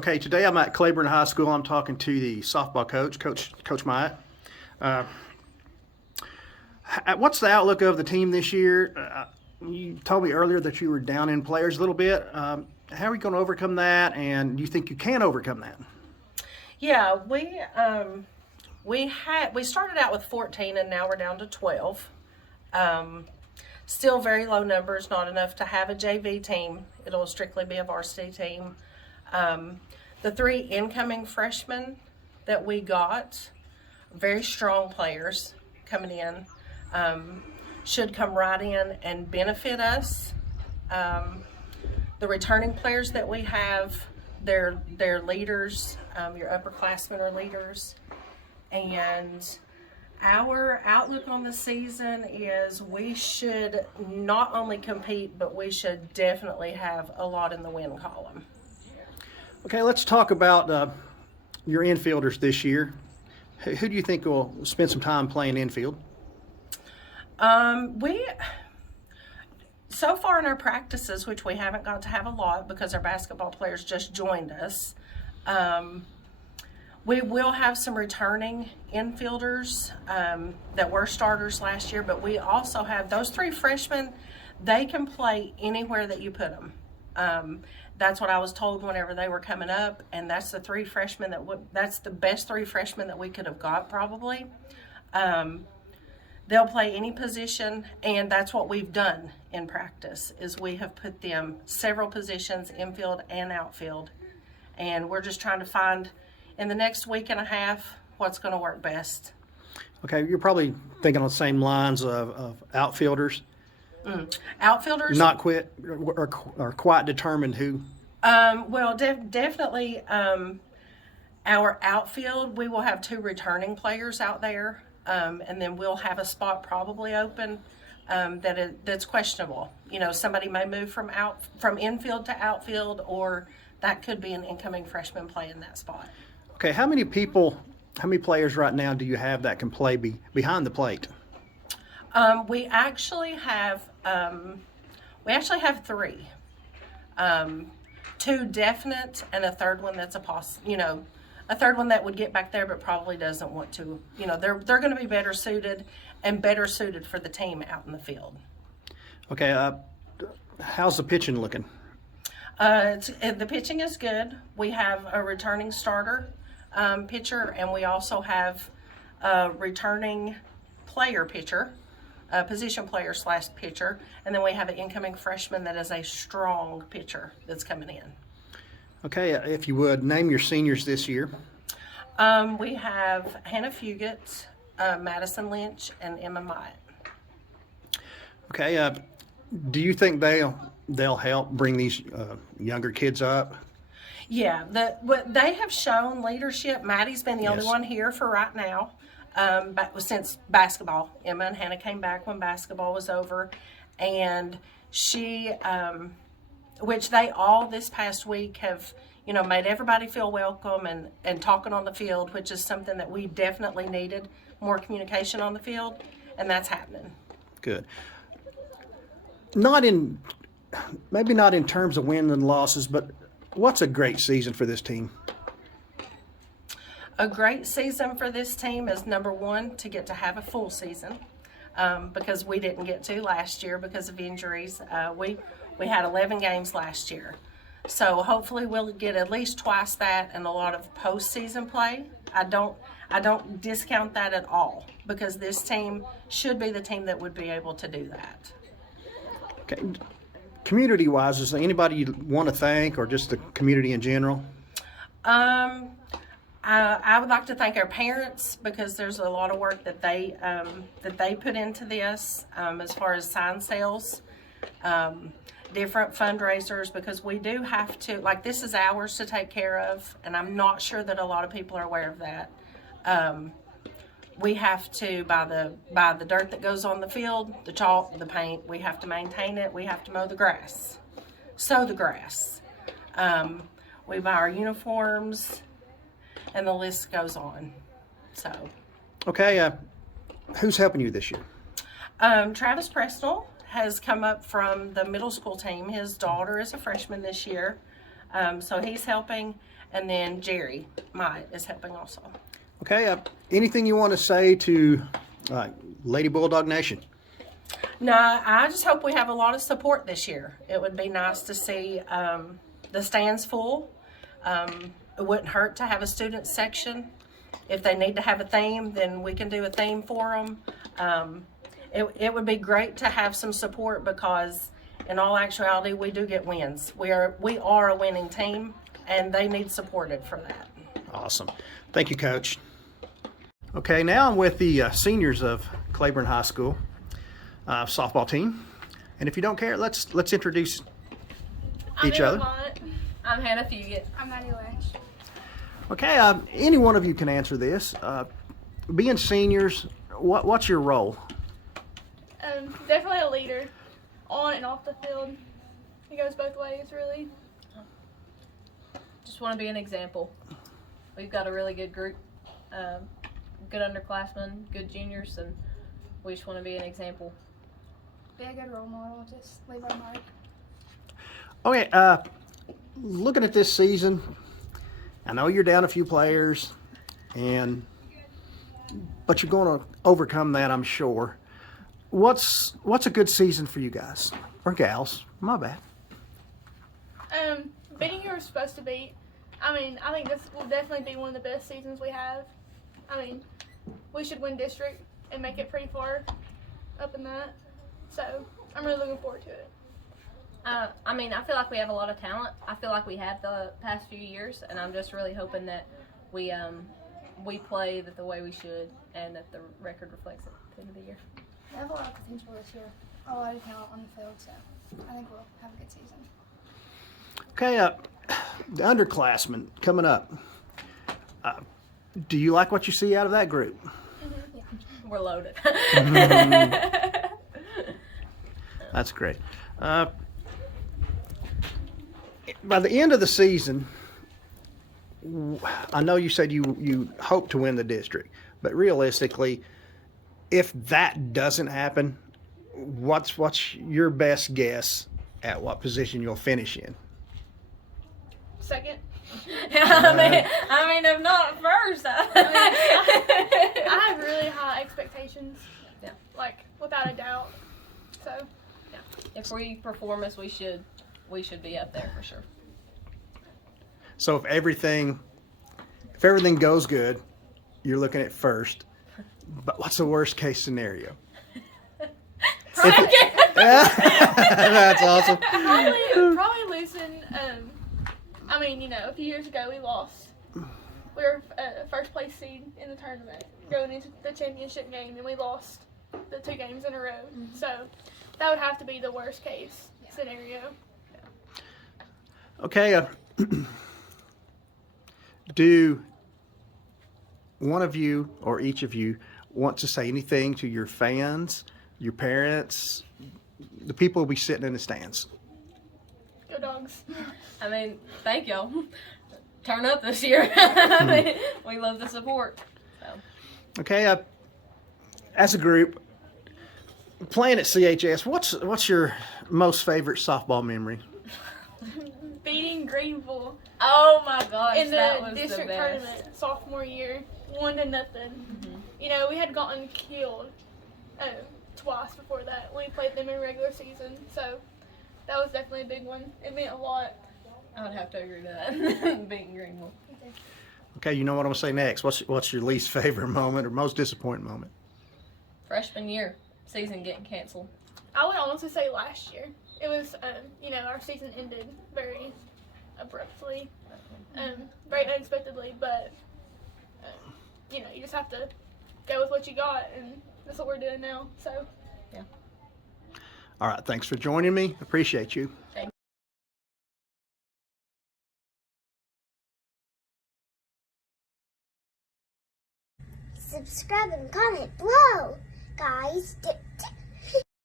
Okay, today I'm at Claiborne High School. I'm talking to the softball coach, Coach Myatt. What's the outlook of the team this year? You told me earlier that you were down in players a little bit. How are you going to overcome that, and do you think you can overcome that? Yeah, we started out with 14 and now we're down to 12. Still very low numbers, not enough to have a JV team. It'll strictly be a varsity team. The 3 incoming freshmen that we got, very strong players coming in, should come right in and benefit us. The returning players that we have, they're leaders. Your upperclassmen are leaders. And our outlook on the season is we should not only compete, but we should definitely have a lot in the win column. Okay, let's talk about your infielders this year. Who do you think will spend some time playing infield? So far in our practices, which we haven't got to have a lot because our basketball players just joined us, we will have some returning infielders that were starters last year, but we also have those 3 freshmen. They can play anywhere that you put them. That's what I was told whenever they were coming up, and that's the 3 freshmen that's the best 3 freshmen that we could have got probably. They'll play any position, and that's what we've done in practice is we have put them several positions, infield and outfield, and we're just trying to find in the next week and a half what's going to work best. Okay, you're probably thinking on the same lines of outfielders. Outfielders? Not quit or quite determined who? Definitely our outfield, we will have 2 returning players out there, and then we'll have a spot probably open that's questionable. You know, somebody may move from infield to outfield, or that could be an incoming freshman playing that spot. Okay, how many players right now do you have that can play behind the plate? We actually have 3. 2 definite and a third one that's a third one that would get back there but probably doesn't want to. You know, they're going to be better suited for the team out in the field. Okay, how's the pitching looking? The pitching is good. We have a returning starter pitcher, and we also have a returning player pitcher. Position player / pitcher, and then we have an incoming freshman that is a strong pitcher that's coming in. Okay, if you would, name your seniors this year. We have Hannah Fugit, Madison Lynch, and Emma Myatt. Okay, do you think they'll help bring these younger kids up? Yeah, they have shown leadership. Maddie's been the only one here for right now. Since basketball. Emma and Hannah came back when basketball was over, and she, which they all this past week have, made everybody feel welcome and talking on the field, which is something that we definitely needed, more communication on the field, and that's happening. Good. Maybe not in terms of wins and losses, but what's a great season for this team? A great season for this team is, number 1, to get to have a full season, because we didn't get to last year because of injuries. We had 11 games last year. So hopefully we'll get at least twice that and a lot of postseason play. I don't discount that at all, because this team should be the team that would be able to do that. Okay. Community-wise, is there anybody you want to thank, or just the community in general? I would like to thank our parents, because there's a lot of work that they put into this, as far as sign sales, different fundraisers, because we do have to, this is ours to take care of, and I'm not sure that a lot of people are aware of that. We have to buy the dirt that goes on the field, the chalk, the paint. We have to maintain it. We have to mow the grass, sow the grass. We buy our uniforms, and the list goes on. So, okay, who's helping you this year? Travis Presnell has come up from the middle school team. His daughter is a freshman this year, so he's helping. and then Jerry Mott is helping also. Okay, anything you want to say to Lady Bulldog Nation? No, I just hope we have a lot of support this year. It would be nice to see the stands full. It wouldn't hurt to have a student section. If they need to have a theme, then we can do a theme for them. It would be great to have some support because in all actuality, we do get wins. We are a winning team, and they need supported for that. Awesome. Thank you, Coach. Okay, now I'm with the seniors of Claiborne High School softball team. And if you don't care, let's introduce each other. I'm Hannah Fugit. I'm Maddie Lash. Okay, any one of you can answer this. Being seniors, what's your role? Definitely a leader, on and off the field. It goes both ways, really. Just want to be an example. We've got a really good group, good underclassmen, good juniors, and we just want to be an example. Be a good role model, just leave our mark. Okay, looking at this season, I know you're down a few players, but you're going to overcome that, I'm sure. What's a good season for you guys or gals? My bad. Beating who we're supposed to beat. I think this will definitely be one of the best seasons we have. We should win district and make it pretty far up in that. So I'm really looking forward to it. I feel like we have a lot of talent. I feel like we have the past few years, and I'm just really hoping that we play the way we should and that the record reflects it at the end of the year. We have a lot of potential this year, a lot of talent on the field, so I think we'll have a good season. Okay, the underclassmen coming up. Do you like what you see out of that group? Mm-hmm. Yeah. We're loaded. That's great. By the end of the season, I know you said you hope to win the district, but realistically, if that doesn't happen, what's your best guess at what position you'll finish in? Second. If not first. I have really high expectations. Yeah. Without a doubt. So. Yeah. If we perform as we should be up there for sure. So if everything goes good, you're looking at first. But what's the worst case scenario? That's awesome. Probably losing. A few years ago we lost. We were first place seed in the tournament going into the championship game, and we lost the 2 games in a row. Mm-hmm. So that would have to be the worst case scenario. Okay. Do one of you or each of you want to say anything to your fans, your parents, the people who will be sitting in the stands? Go Dogs. Thank y'all. Turn up this year. We love the support. So. Okay, as a group, playing at CHS, what's your most favorite softball memory? Beating Greenville. Oh my gosh, in that the was district the best. tournament sophomore year, 1-0. Mm-hmm. We had gotten killed twice before that when we played them in regular season. So that was definitely a big one. It meant a lot. I would have to agree to that. Beating Greenville. Okay, you know what I'm gonna say next. What's your least favorite moment or most disappointing moment? Freshman year, season getting canceled. I would honestly say last year. It was, our season ended very abruptly, very unexpectedly, but, you just have to go with what you got, and that's what we're doing now, so. Yeah. All right, thanks for joining me. Appreciate you. Subscribe and comment below, guys.